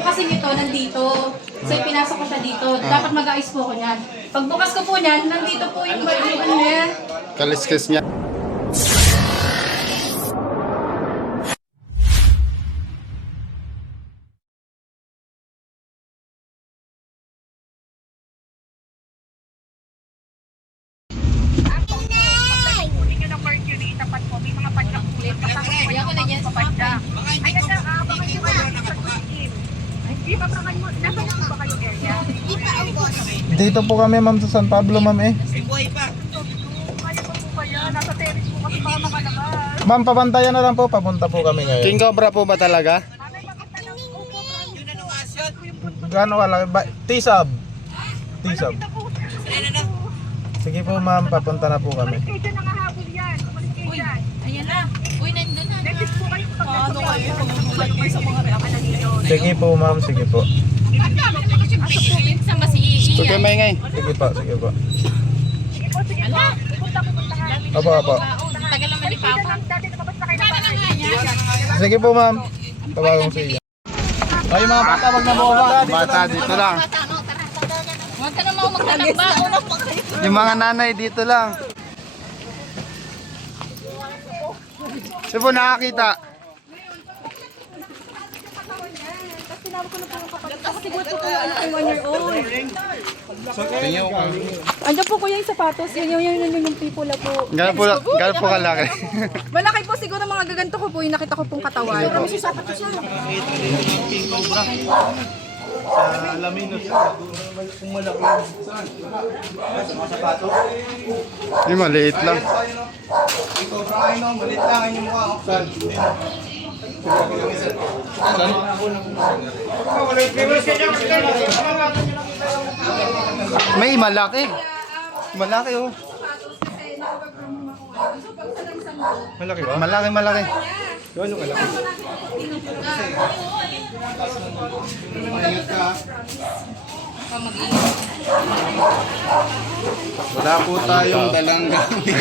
Kasi ito, nandito. So, ipinasok ko siya dito. Dapat mag-ayos po ko niyan. Pagbukas ko po niyan, nandito po yung ano niya. Kaliskis niya. Dito po kami ma'am sa San Pablo ma'am eh. Ma'am, papantayan na lang po, papunta po kami ngayon. King Cobra po ba talaga? Gano'n kalaki? T-sub. T-sub. Sige po ma'am, papunta na po kami. Uy, ayan na. Uy, nandun na. Paano kayo? Paano kayo sa mga reaksyon dito? Sige po ma'am, sige po. Saan ba si Iiyan? Sige maingay. Sige po, sige po. Ala? Apo, apo. Tagal naman ni Papa. Sana na nga niya. Sige po ma'am. Tawagong siya. Ay mga bata, wag na mo bata dito lang. Huwag ka naman maglalamba. Yung mga nanay dito lang. Sige po nakakita. Andiyan po kuya yung sapatos, yung pipula po. Gano'n po kalaki. Malaki po siguro mga gaganto ko po, yung nakita ko pong katawan. Pero may sapatos siya. Sa Alaminos, kung malaki saan? Sa mga sapatos. Yung maliit lang. Ito, kain no, maliit lang ang inyong mukha. Saan? May malaki. Malaki oh. Malaki ba? Malaki, malaki. Gano'n kalaki? Maingat ka. Wala po tayong dalang gamit.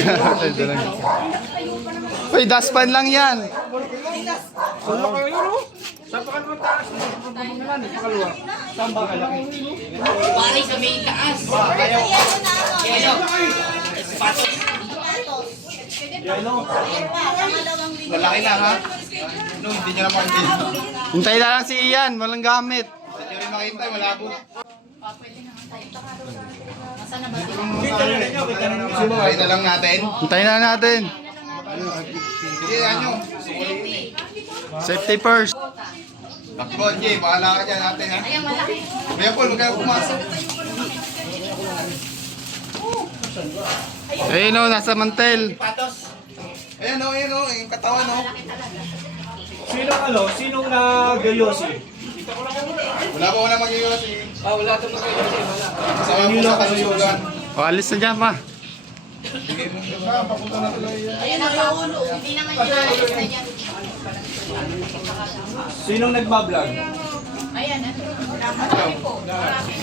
Uy, daspan lang yan. Pari sa may taas. Malaki na ha? No, hindi niya naman din. Hintay na lang si Ian, walang gamit. Hindi rin makita, malabo. Nasaan na ba sila? Sumakay na lang natin. Hintayin na natin. Sige, ano? Safety first. Takbo, Jay, bahala ka dyan natin ha. Ayan, malaki. Kuya Paul, huwag kayo pumasok. Ayun o, nasa mantel. Ayan o, yung katawan o. Sinong nag-yosi? Wala mag-iwas eh. Wala ito mag-yosi, wala. Kasama po sa kalusugan. O, alis na dyan pa. Ayan ang paulo. Hindi naman yun alis na yan. Sinong nagbablog? Ayan, marami po. Marami.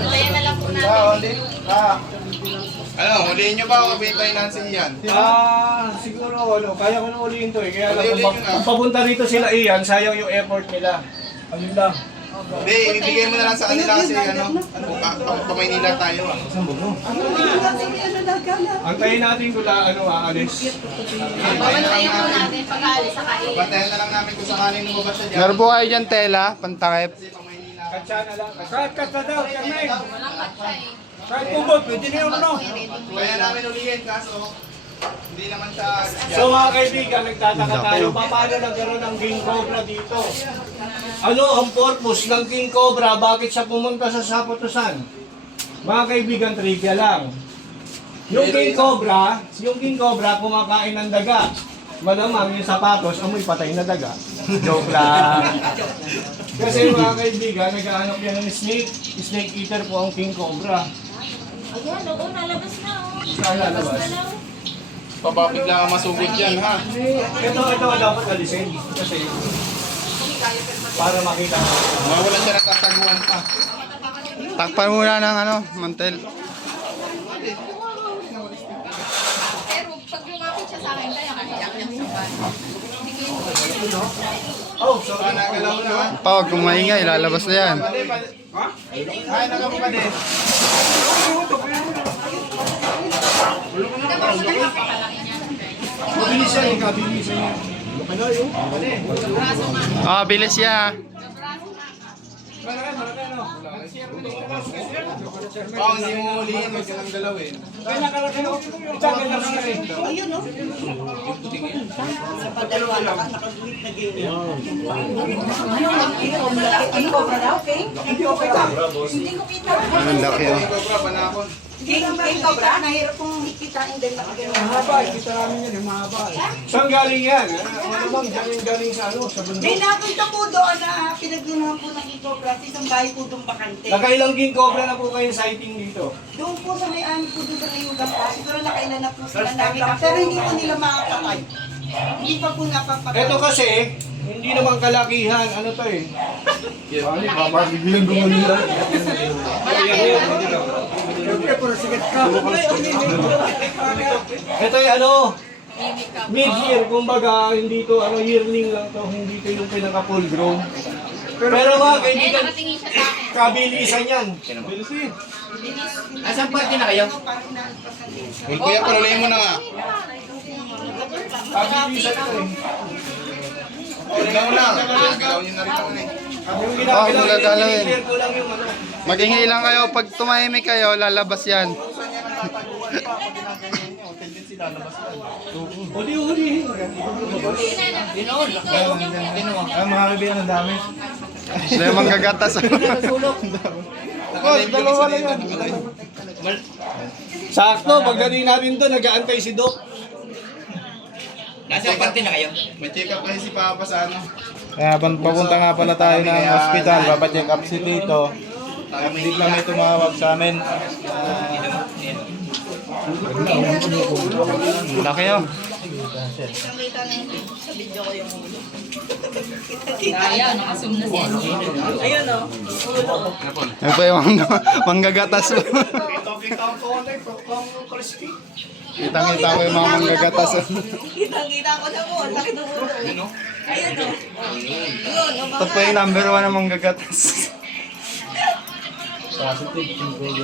Ayan na lang po natin. Ano, huliin nyo ba o kabintay na si Ian? Siguro kaya ko na ulihin to eh. Kaya lang Ulihin nyo na. kung papunta rito sila Ian, sayang yung effort nila. Ayun lang. Hindi, ibigay mo na lang sa kanila kasi pa Maynila tayo. Antayin natin kung aalis. Babantayan po natin pag-aalis sa kain. Bantayan na lang namin kung sakaling lumabas siya dyan. Meron po kayo dyan tela, pantakip. Katsa na lang. Kat na daw, Charmaine. Walang katsa eh. Kahit pugod, pwede na yun ano. Kaya namin ulihin kaso hindi naman sa... So mga kaibigan, nagtataka tayo, paano nagkaroon ng King Cobra dito? Ano ang purpose ng King Cobra? Bakit siya pumunta sa Saputusan? Mga kaibigan, trivia lang. Yung King Cobra kumakain ng daga. Malamang yung sapatos, amoy patay na daga. Joke lang. Kasi mga kaibigan, naghahanap yan ng snake eater po ang King Cobra. Ayan, oo, nalabas na oh. Saan lalabas? Pababigla ka masugod yan ha. Ito dapat alisin. Kasi para makita mo. Mawalan siya ng tataguan pa. Takpan muna ng mantel. Pero pag lumapit siya sa akin, kaya kayak niya sa bahay. Oh, so nagalaw na ha? Pag kumaingay, lalabas na yan. Ha? Ay, nakapapade. Mabilis yan, kabilis yan. Ah, bilis ya. Oh, hindi mo hulihin, huwag ka lang galawin. Ang laki oh. Cobra, panahon. Nahirap kong ikitain din Mahaba, kita namin yan, mahaba. Saan galing yan? Ano bang galing sa ano? Sa bundok? May napunta po doon na pinaglunahan po ng Ito Plus, isang bahay po doon bakante. Nakailang king cobra na po kayo sighting dito? Doon po sa may ano po doon sa Nayugang pa, siguro nakailan na po sila nakita. Pero hindi po nila makakapay. Hindi pa po napapakay. Ito kasi, hindi naman kalakihan. Ano to eh? Ito yung ano, mid-year, kumbaga, hindi to, ano, yearling lang to, hindi to yung pinaka-full grown. Pero mga kaibigan, Nakatingin siya sa akin. kabilisan yan. Asan party na kayo? Kuya, paluloy mo na nga. Kabilisan ito eh. Ikaw lang. Galaw niyo na rin ako eh. Yung Oh, ginagalaw, magagalawin. i-clear ko lang yung ano. Magingay lang kayo. Pag tumahimik kayo, lalabas yan. O di hulihin. Mga kaibigan, ang dami. Sila yung manggagatas. Oh, dalawa lang yan. Sakto, pagdating natin doon, nag-aantay si Doc. Nasa party na kayo? May check up kasi si Papa sa ano. Kaya papunta nga pala tayo ng hospital, papacheck up si Tito. Bigla may tumawag sa amin. Laki oh. Ayan, nakasum na siya. Yan pa yung manggagatas. Kita ko na crispy. Kitang-kita ko yung mga manggagatas. Kitang-kita ko na po, ang laki ng ulo. Ayan o. Ito pa yung number 1 ng manggagatas.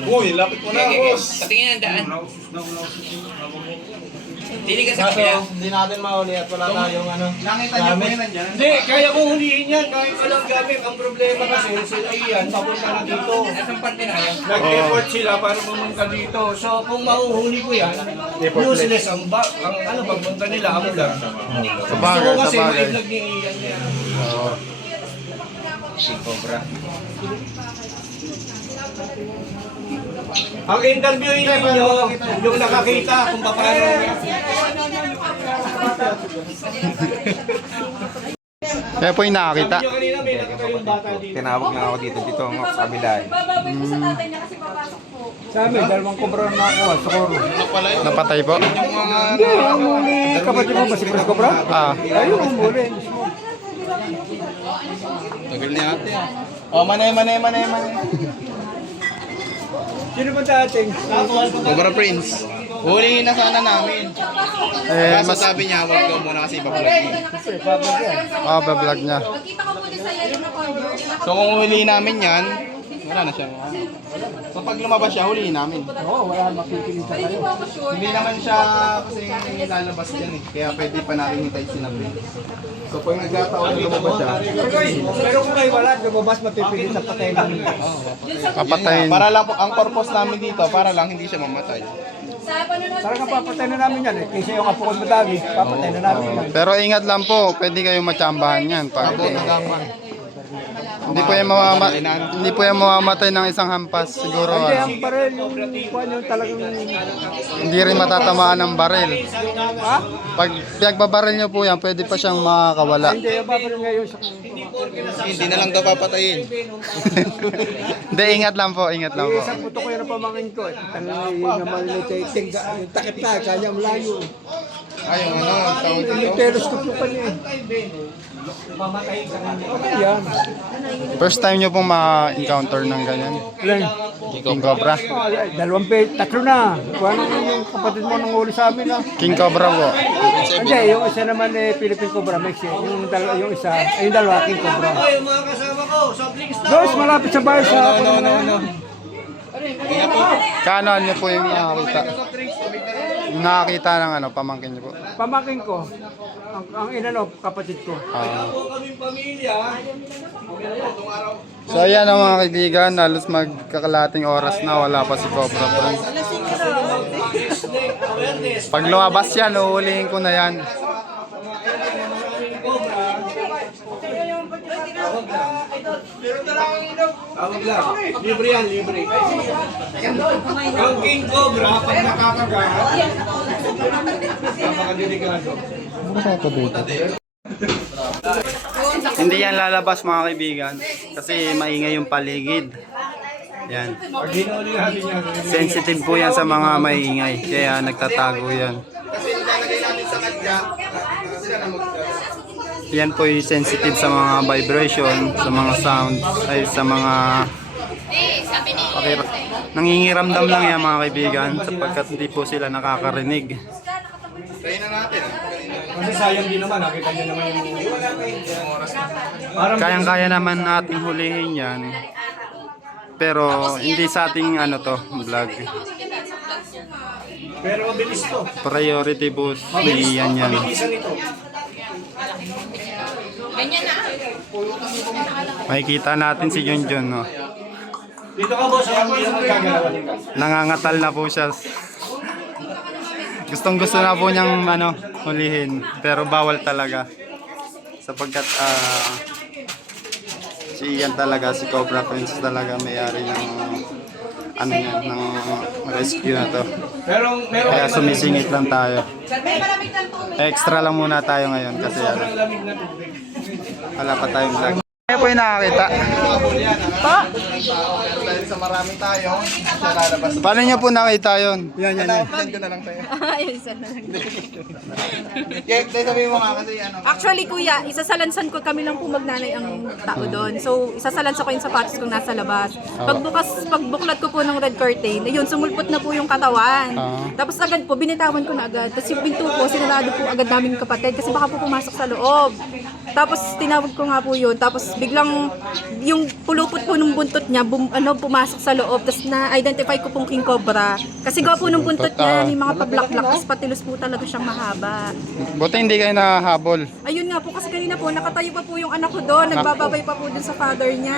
Uy, lapit mo na, boss. Patingin ang daan. Dili ka sa Kaso kabila. hindi natin mauli at wala tayong ano. Nakita niyo po yun nandyan? Hindi, kaya kong hulihin yan kahit walang gamit. Ang problema kasi sila iyan, papunta na dito. Nasaan parte na kayo? Nag-effort sila para pumunta dito. So kung mahuhuli ko yan, useless ang ano, pagpunta nila, ako lang. Sa bagay, sa Kasi bagay. maiblag ni Ian yan. Ang interviewin ninyo, yung nakakita kung paano. Kaya po yung nakakita. Sabi nyo kanina, may nakita yung bata dito. Tinawag na ako dito ang kabila. Bababay po sa tatay niya kasi papasok po. Sa amin, dalawang kobra na ako, siguro. Napatay po. Kapatid mo ba si Pres Cobra? Ah. Ayun, umuli. Tagal niya ate. Oh, manay. Sino ba dating? Cobra Prince. Hulihin na sana namin. Kaso sabi niya, huwag daw muna kasi ibablog niya. Ah, bablog niya. Pagkita ko po din sa yellow na cover. So kung hulihin namin yan, wala na siya. So pag lumabas siya, hulihin namin. Pero hindi po ako sure. Hindi naman siya kasi lalabas yan eh. Kaya pwede pa natin hintayin sinabi. So pag nagkataon na lumabas siya, Pero kung kayo wala, lumabas mapipilit sa patay namin. Papatayin. para lang po, ang purpose namin dito, para lang hindi siya mamatay. Sa panonood Parang ko sa papatay na namin yan eh. Kasi yung apo ko madami, papatay na namin yan. Pero ingat lang po, pwede kayong matsambahan yan. Pag, hindi po yan mamamatay ng isang hampas siguro. Hindi, Ano. ang baril, yung kwan yung talagang... Hindi rin matatamaan ng baril. Ha? Pag pinagbabaril nyo po yan, pwede pa siyang makakawala. Hindi, yung babaril ngayon sa... Hindi na lang daw papatayin. Hindi, ingat lang po, ingat lang po. Isang puto ko yan ang pamangin ko. Talagang yung naman yung takip na, kanya malayo. Ay, yung ano, ang tawag dito. Telescope yung pala eh. Mamatay ka na. Okay yan. First time nyo pong ma-encounter ng ganyan? King Cobra? Tatlo na. Kuha yung kapatid mo nang uli sa amin. King Cobra po. Hindi, yung isa naman eh, Philippine Cobra Mix eh. Yung isa, yung dalawa, King Cobra. Ay, yung mga kasama ko, sablings na. Dos, malapit sa bahay sa... No. Kano nyo po yung nakakita? Nakakita ng ano, pamangkin nyo po. Pamangkin ko, ang inano, kapatid ko. kaming pamilya. So ayan ang mga kaibigan, halos magkakalating oras na wala pa si Cobra Friends. Pag lumabas yan, uulihin ko na yan. Tawag lang. Libre yan, libre. Ang King Cobra, pag nakakagat, napakadelikado. Hindi yan lalabas mga kaibigan kasi maingay yung paligid. Yan. Pag hinuli natin yan, Sensitive po yan sa mga maingay kaya nagtatago yan. Kasi nilalagay natin sa kanya, sila na Yan po yung sensitive sa mga vibration, sa mga sound, ay sa mga nangingiramdam lang yan mga kaibigan sapagkat hindi po sila nakakarinig. Try na natin. kasi sayang din naman, nakita nyo naman yung oras na. Parang Kayang-kaya naman nating hulihin yan. Pero hindi sa ating ano to, vlog. pero mabilis to. Priority po yan yan. Mabilisan ito. Makikita natin si Junjun, no? Dito ka boss, ang hindi naman gagalawan ka. Nangangatal na po siya. Gustong gusto na po niyang ano, hulihin. Pero bawal talaga. Sapagkat si yan talaga, si Cobra Prince talaga may-ari ng ano yan, ng rescue na to. Pero meron Kaya sumisingit lang tayo. Extra lang muna tayo ngayon kasi ano, lamig na tubig. wala pa tayong vlog. Kaya po yung nakakita. Dahil sa marami tayo, siya lalabas. Paano niyo po nakita yun? Send ko na lang tayo. Ayun, sana lang. Dahil sabihin mo nga kasi ano. Actually, kuya, isasalansan ko, kami lang po magnanay ang tao doon. So, isasalansan ko yung sapatos kong nasa labas. Pagbuklat ko po ng red curtain, ayun, sumulpot na po yung katawan. Tapos agad po, binitawan ko na agad. Tapos yung pinto po, sinarado po agad namin yung kapatid kasi baka po pumasok sa loob. Tapos tinawag ko nga po yun. Tapos biglang yung pulupot po ng buntot niya, pumasok sa loob. Tapos na-identify ko pong King Cobra. Kasi gawa po ng buntot niya, may mga pablaklak. Tapos patilos po talaga siyang mahaba. Buti hindi kayo nahabol. Ayun nga po, kasi kanina po, nakatayo pa po yung anak ko doon. Nagbababay pa po dun sa father niya.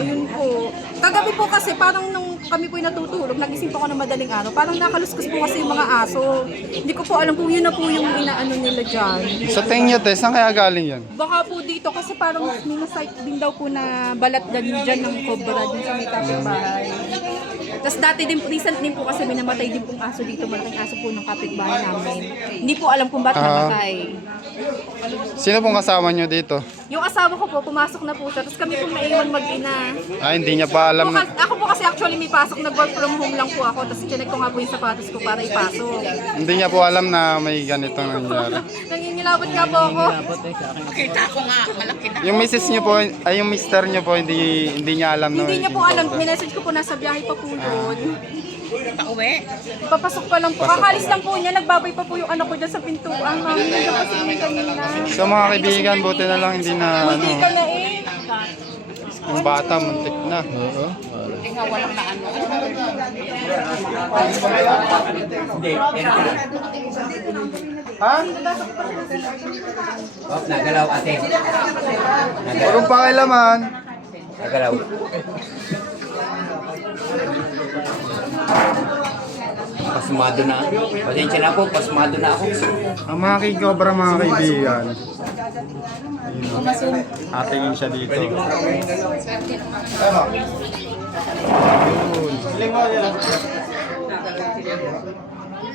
Ayun po. Kagabi po kasi, parang nung kami po yung natutulog, nagising po ako ng madaling araw. Parang nakaluskus po kasi yung mga aso. Hindi ko po alam kung yun na po yung inaano nila dyan. Sa tingin nyo, Tess, saan kaya galing yan? Baka po dito kasi parang may na-sight din daw po na balat dyan ng cobra dyan sa may kapitbahay. Tapos dati din, recent din po kasi may namatay din pong aso dito, malaking aso po ng kapitbahay namin. Hindi po alam kung ba't namatay. Sino pong kasama nyo dito? Yung asawa ko po, pumasok na po siya. Tapos kami pong naiwan mag-ina. Hindi niya pa alam na. Ako po kasi actually may pasok, nag-work from home lang po ako. Tapos chinek ko nga po yung sapatos ko para ipasok. Hindi niya po alam na may ganito nangyari. Nangingilabot nga po ako. Yung misis niyo po, ay yung mister niyo po, hindi niya alam na. Hindi niya po alam. Minessage ko po, nasa biyahe pa po yun. Papasok pa lang po. Kakalis lang po niya. Nagbabay pa po yung anak ko dyan sa pintuan. Mami, nandiyan kasi yung kanina. So mga kaibigan, buti na lang hindi na ano. Hindi ka na eh. Yung bata, muntik na. Ha? Nagalaw ate. Huwag pakialaman. Nagalaw. Pasmado na. Pasensya na po, pasmado na ako. Ang mga King Cobra, mga kaibigan. Atingin siya dito.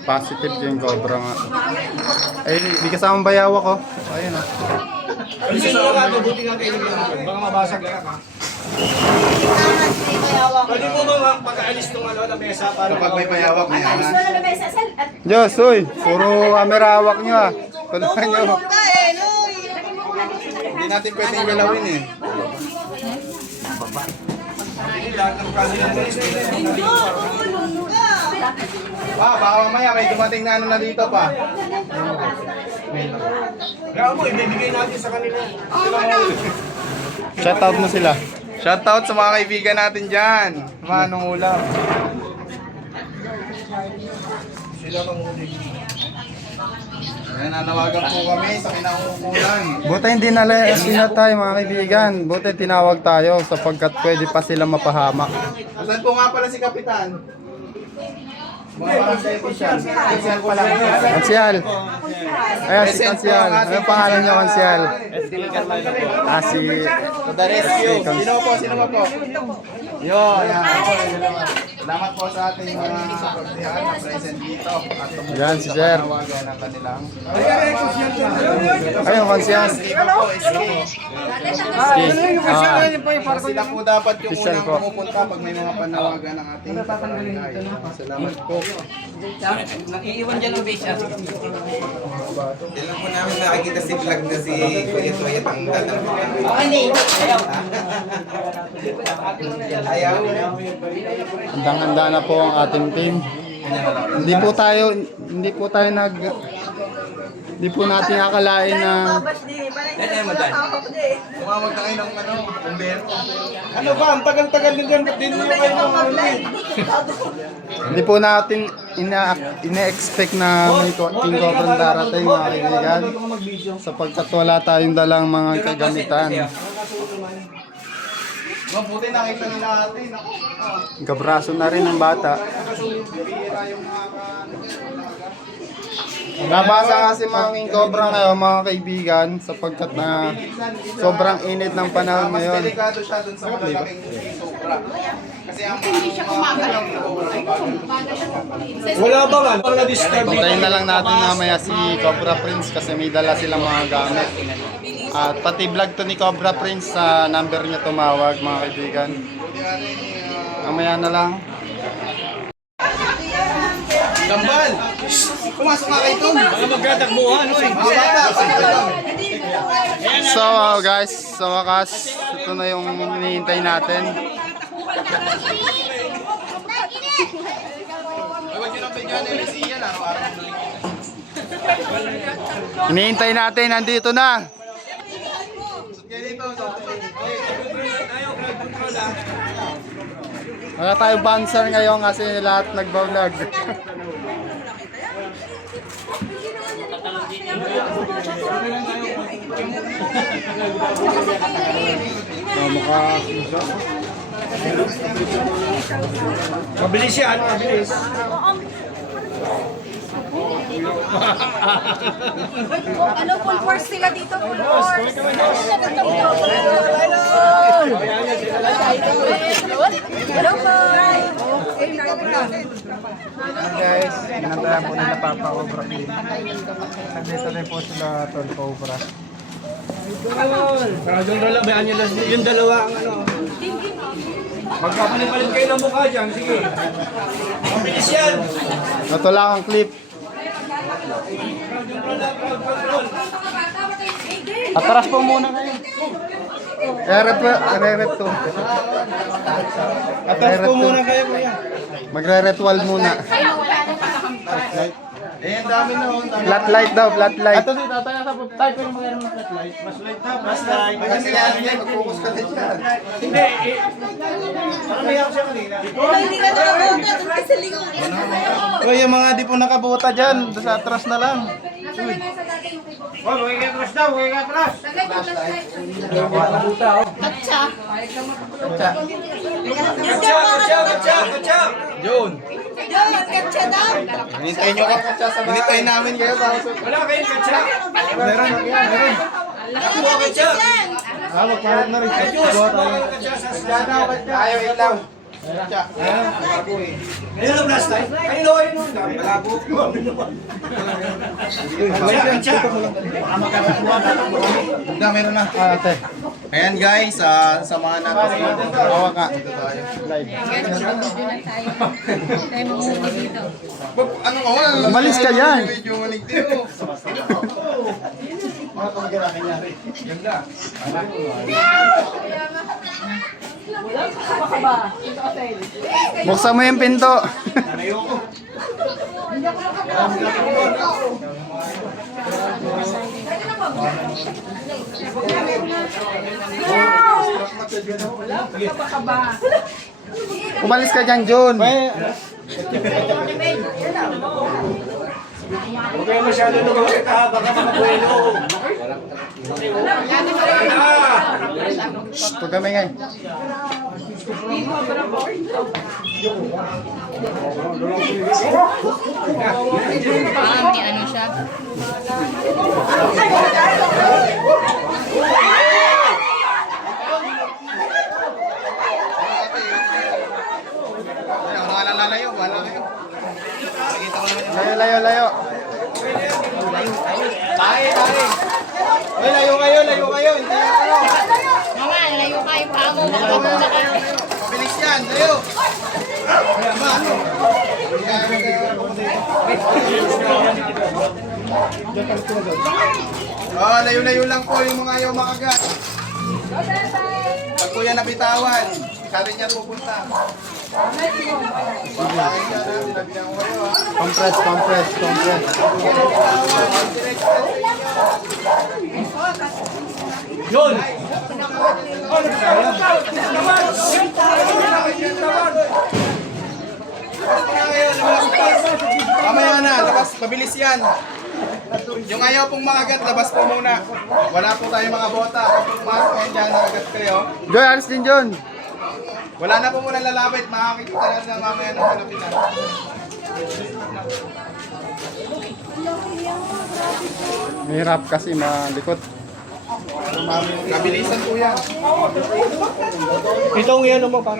Positive King Cobra nga. Ay, di kasamang bayawa ko. Ayun ah. Kasi sigurado, buti nga kayo baka mabasag lang. Pwede po ba pag-aalis nung na mesa para Kapag may payawak na yan. Diyos, uy, puro amerawak nyo ah. Tulungan nyo. Hindi natin pwedeng galawin eh. Baka mamaya may dumating na ano na dito pa. Kaya mo, ibibigay natin sa kanila. Shoutout mo sila. Shoutout sa mga kaibigan natin dyan. Manong ulam. Ayan, nanawagan po kami sa kinauukulan. Buti hindi na tayo mga kaibigan. Buti tinawag tayo sapagkat pwede pa sila mapahamak. Asan po nga pala si Kapitan? Mga barangay official. Official pala. Kansyal. Ayan si Kansyal. Ano pangalan niya Kansyal? Si To the rescue. Sino po? Sino po? Yo, yan. Salamat po sa ating mga kapihan na present dito. At tumulong Yan, si sa Sir. panawagan ng kanilang. Ayun Kansyal. Sila po dapat yung Official unang po. pumupunta pag may mga panawagan ng ating barangay. Salamat po. Kailan po namin nakikita si vlog na si Kuya Toyet ang tatanong. Ayaw. Handang-handa na po ang ating team. Hindi po natin akalain na Tumawag na kayo ng bumbero. Ano ba? Ang tagal-tagal din dyan. Ba't din nyo kayo ng ano eh? hindi po natin ina-expect na may King Cobra darating mga kaibigan sapagkat wala tayong dalang mga kagamitan. Mabuti nakita nila natin. Gabraso na rin ang bata. Nabasa kasi mga King Cobra ngayon mga kaibigan sapagkat na sobrang init ng panahon Mas ngayon. delikado siya dun sa malalaking sobra. Kasi ang Wala ba nga? Pang na-disturb dito. Patayin na lang natin mamaya si Cobra Prince kasi may dala silang mga gamit. At pati vlog to ni Cobra Prince sa number niya tumawag mga kaibigan. Mamaya na lang. Gambal! Pumasok nga kayo doon! Mga magkatakbuhan, no? Mga bata! So guys, sa wakas, ito na yung hinihintay natin. Huwag nyo nang bigyan ni Lucia na. Hinihintay natin, nandito na. Kaya dito, Wala tayo bouncer ngayon kasi lahat nagbablog. Mabilis yan, mabilis. Ano, full force sila dito, full force. Hello po. Guys, hinantayan po nila Papa Cobra Clean. Nandito rin po sila Tol Cobra. Yung dalawa ang ano. Magkapalit-palit kayo ng mukha dyan, sige. Mabilis yan. Ito lang ang clip. Atras po muna kayo. Eret to. Atras po muna kayo kuya. Magre-ritual muna. eh, ang dami na. Flat light daw, flat light. Ito si tatay nasa tayo pero magkano ng flashlight. Flashlight na, flashlight. Kasi yan, mag-focus ka na dyan. Hindi, parang may ako siya kanina. Hindi ka nakabutan doon sa lingon. Kuya, yung mga di po nakabuta dyan, sa atras na lang. Oh, magkikatras daw, magkikatras. Katsa. Yun. Yun, katsa daw. Hinintay nyo ka sa hinintay namin kayo sa house. Wala kayong katsa. Meron. Katsa. Ah, magkaroon na rin. Ayos, mga katsa sa sasana. Ayaw, ilaw. Ayun ang last time. Ayun. Malabo. Meron na. Ate. Ayan guys, sa mga nakasulat. Hawa ka. Ano ka wala? Umalis ka yan. Medyo maligtiro. Buksan mo yung pinto. Umalis ka dyan, Jun. Huwag kayo masyado lumapit ha, baka makabuelo. Shh, huwag kami ngay. Lalayo, wala kayo. Layo, layo, layo. Tayo. Uy, layo kayo. Hindi ano. Mama, layo kayo pa mo. Mabilis yan, layo. Ano? Layo-layo lang po yung mga ayaw makagat. Pag po yan nabitawan, sa rin yan pupunta. Compress, compress, compress. Yun! Mamaya na, labas, mabilis yan. Yung ayaw pong makagat, labas po muna. Wala po tayong mga bota. Kung pumasok kayo dyan, nakagat kayo. Joy, alis din, Jun. Wala na po muna lalapit, makakikita na mamaya ng kalapitan. Mahirap kasi malikot. Kabilisan po yan. Itong yan mo pang...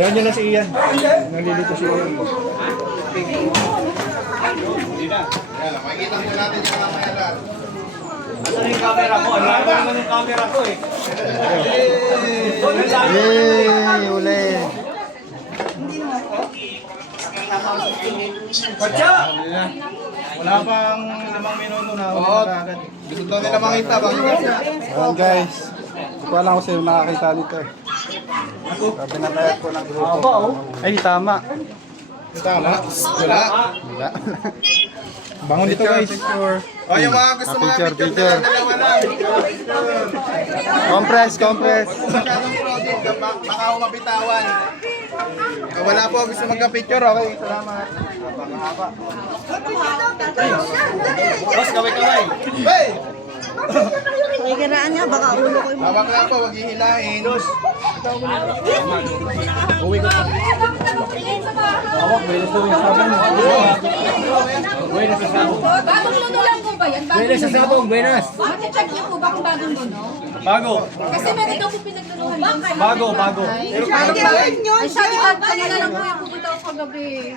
Yan yun na si Ian. Nalilito si Ian. Yan, makikita po natin yung mamaya lahat. Asan yung camera ko? Ano naman yung camera ko eh? Yay, uli. Patya! Wala pang 5 minuto na ako Oo, agad. gusto daw nila makita. Bakit kasi? Ayan guys. Hindi ko alam kung sino nakakita nito eh. Sabi na kaya ko ng grupo. Ay, tama. Wala. Wala. Wala. Bangon dito guys. O, yung mga gusto mga Picture, picture, picture. dalawa lang. Compress, compress. Kung masyadong crowded, baka ako mabitawan. Wala po, gusto magka-picture. Okay, salamat. Napakahaba. Boss, kaway-kaway. Hey! Pakikiraan niya, baka ulo ko yung... Hawak lang po, wag hihilain. Bagong luno lang po ba yan? Bagong Sa sabong, buenas. Mati-check niyo po ba kung bagong luno? Bago. Kasi meron daw po pinaglunuhan doon. Bago, bago. Ay, siya, kanina lang po yung pupunta ko kagabi.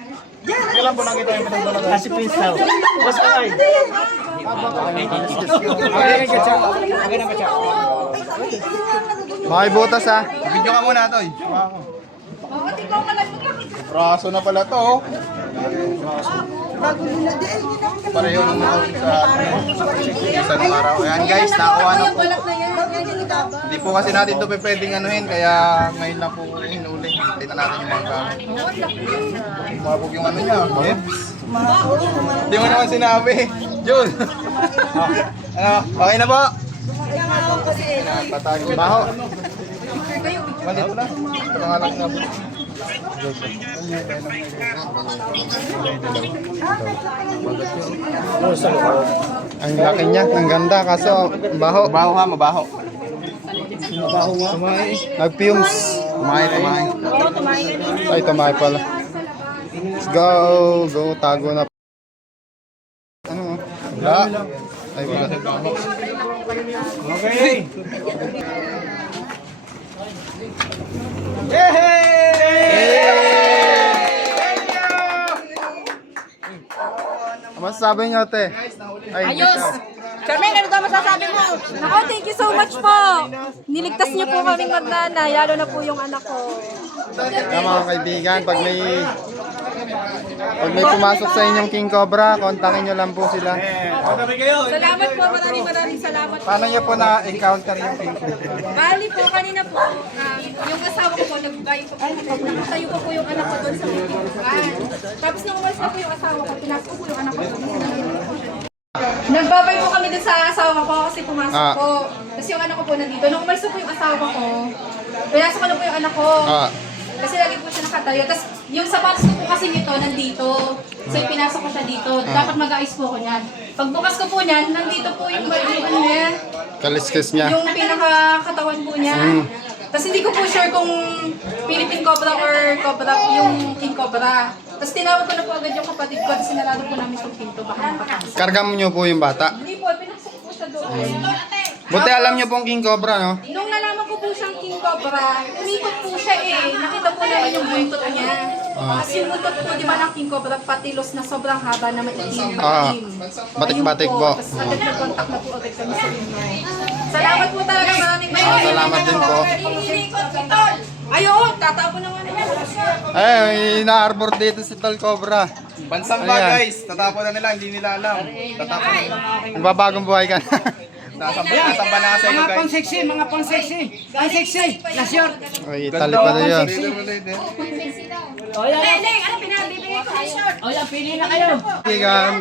Kailan po nakita yung pinagdala? Kasi Prince now. Boss Kaway. Okay na ka. May butas ha. Video ka muna, Toy. Bakit ikaw ka lang Praso na pala to. Oh. Pareho nung sa isang araw. Ayan guys, nakuha na po. balat na yan. Hindi po kasi natin ito pwedeng anuhin, kaya ngayon na po hinuli. Kita natin yung mga gamit. Mabog yung ano niya. Hindi mo naman sinabi. Jun! Ano? Okay na po? Patay. Baho. Mandito na. Ito nga lang nga po. Ang laki niya, ang ganda. Kaso, baho. Mabaho nga, mabaho. Nag-fumes. Tumahay. Ay, tumahay pala. Let's go. Go, tago na. Ano? Wala. Ay, wala. Okay. Ano masasabi niyo, te? Guys, nahuli Ayos! Charmaine, ano daw masasabi mo? Ako, thank you so much po. Niligtas niyo po kaming magnanay, lalo na po yung anak ko. Kaya mga kaibigan, pag may pumasok sa inyong King Cobra, kontakin nyo lang po sila. Salamat po, maraming salamat po. Paano niyo po na-encounter yung King Cobra? Bali po, kanina po, yung asawa ko po, nagbayo po, nakatayo po po yung anak ko doon sa may pintuan. Tapos nung umalis na po yung asawa ko, pinasok po yung anak ko doon. Nagbabay po kami doon sa asawa ko kasi pumasok po. Kasi yung anak ko po nandito. Nung umalis na po yung asawa ko, pinasok ko na po yung anak ko. Kasi lagi po siya nakatayo. Tapos yung sapatos ko po kasi nito, nandito. So pinasok ko siya dito. Dapat mag-ayos po ko niyan. Pagbukas ko po niyan, nandito po yung ano niya. Kaliskis niya. Yung pinakakatawan po niya. Tapos hindi ko po sure kung Philippine Cobra or Cobra, yung King Cobra. Tapos tinawag ko na po agad yung kapatid ko at sinarado po namin itong pinto. Baka mapatakas. Karga mo nyo po yung bata. Hindi po, pinasok po siya doon. Buti alam nyo pong King Cobra, no? Nung nalaman ko po siyang King Cobra, umikot po siya eh. Nakita po namin yung buntot niya. Kasi yung buntot po, di ba ng King Cobra, patilos na sobrang haba na maitim. Batik-batik Ayun po. Tapos agad nag-contact na po agad kami sa inyo. Salamat po talaga, maraming Salamat din po. Ayo, tatapon naman ako. Ay, ina-arbor dito si Tol Cobra. Bansang ba guys? Tatapon na nila, hindi nila alam. Tatapon na nila. Magbabagong buhay ka na. Nasamba na kasi Mga guys. pang-sexy, mga pang-sexy. Pang-sexy, na short. Uy, itali pa na yun. Kaibigan,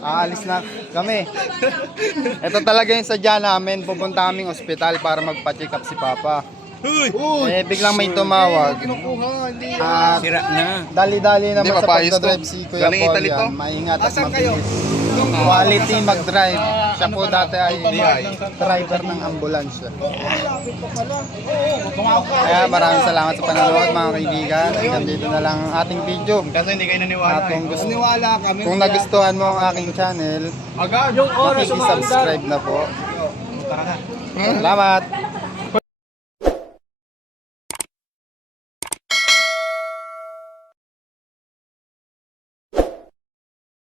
aalis na kami. Ito talaga yung sadya namin. Pupunta kaming ospital para magpa-check up si Papa. Eh, biglang may tumawag. Sira na. Dali-dali naman Hindi, sa papayos pagdadrive to. si Kuya Galing Paul Italy to. yan. Maingat at mabilis. Quality mag-drive. Siya po dati ay driver ng ambulansya. Kaya maraming salamat sa panonood mga kaibigan. Hanggang dito na lang ang ating video. Kasi hindi kayo naniwala. At kung nagustuhan mo ang aking channel, Yung oras makikisubscribe na po. Salamat!